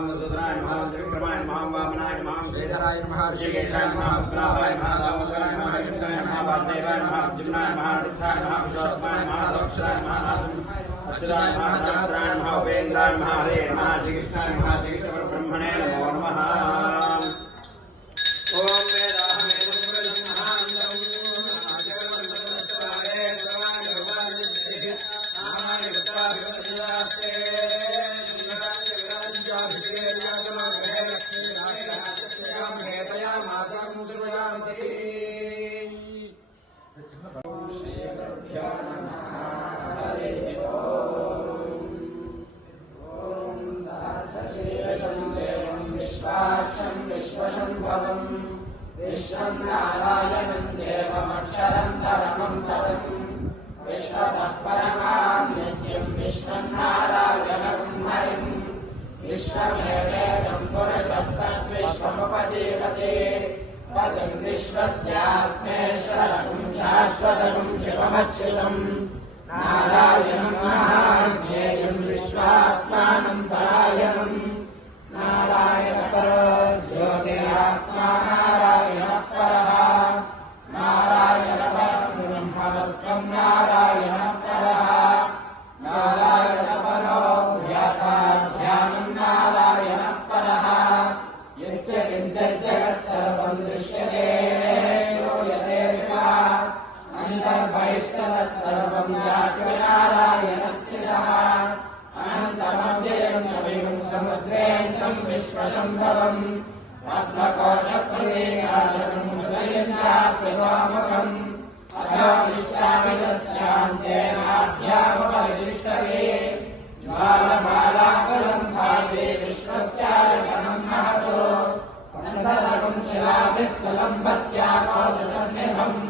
मधुसूदनाय नमः त्रिविक्रमाय नमः वामनाय नमः श्रीधराय नमः ऋषिकेशाय नमः पद्मनाभाय नमः दामोदराय नमः कृष्णाय नमः वासुदेवाय नमः अर्जुनाय नमः अनिरुद्धाय नमः पुरुषोत्तमाय नमः दक्षराय नमः अच्युताय नमः धनार्दनाय नमः उपेन्द्राय नमः हरे नमः श्रीकृष्णाय नमः श्रीकृष्णपरब्रह्मणे नमो नमः। ओम विश्वं नारायणं देवमक्षरं परमं पदं विश्वतः परमां नित्यं विश्वं नारायणं हरिं विश्वमेवेदं पुरुषस्तद्विश्वमुपजीवते पदं विश्वस्यात्मेश्वरं शाश्वतं शिवमच्युतं नारायणं महाज्ञेयं विश्वात्मानं परायणं नारायणपरो ज्योतिरात्मा नारायणः परः नारायणपरं ब्रह्मवत्त्वं नारायणः परः नारायणपरो ध्यानं नारायणः परः यच्च किञ्चिज्जगत् सर्वं दृश्यते श्रूयते विना अन्तर्बहिः सर्वं व्याप्य नारायणः स्थितः अनन्तमव्ययं सविगं समुद्रेन्द्रं विश्वशम्भवम् पद्मकोशप्रदेकाशकं हृदयं चाप्यवामकम् अजामिष्टामितस्यान्तेनाभ्यामपरितिष्ठते ज्वालमालाकुलं भागे विश्वस्यायतनं महतो सन्धरकं शिलाभिस्थलं भक्त्याकोशसन्निभम्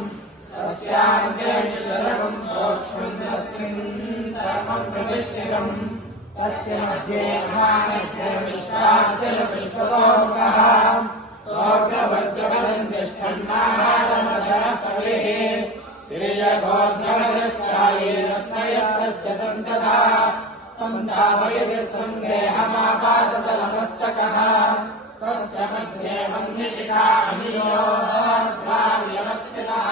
तस्यान्तेषु शरकं सूक्ष्मं तस्मिन् सर्वं प्रतिष्ठितम् तस्य मध्ये विश्वाचलविश्वतोमुखः सोऽग्रवद्गपदं तिष्ठन्नाहारमधः कविः तिर्यगोद्गपदश्चायेरस्मयस्तस्य सन्तता सन्तापयति सन्देहमापादतलमस्तकः तस्य मध्ये मन्यशिखा अनियोद्वाव्यवस्थितः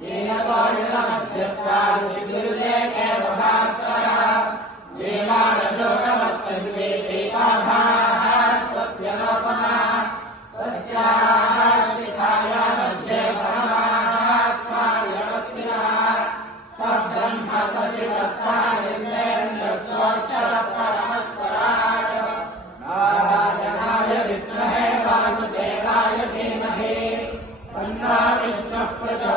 दीनतोयमध्यस्वादिर्लेखे भास्वरः देवारशोकमत्तन्वेकाभाः सत्यलोपमा तस्याः शिखाया मध्ये परमात्मा व्यवस्थितः स ब्रह्म स शिवः स निन्द्रस्वक्षरः परमस्वराय नारायणाय विद्महे वासुदेवाय धीमहि तन्नो विष्णुः प्रचोदयात्।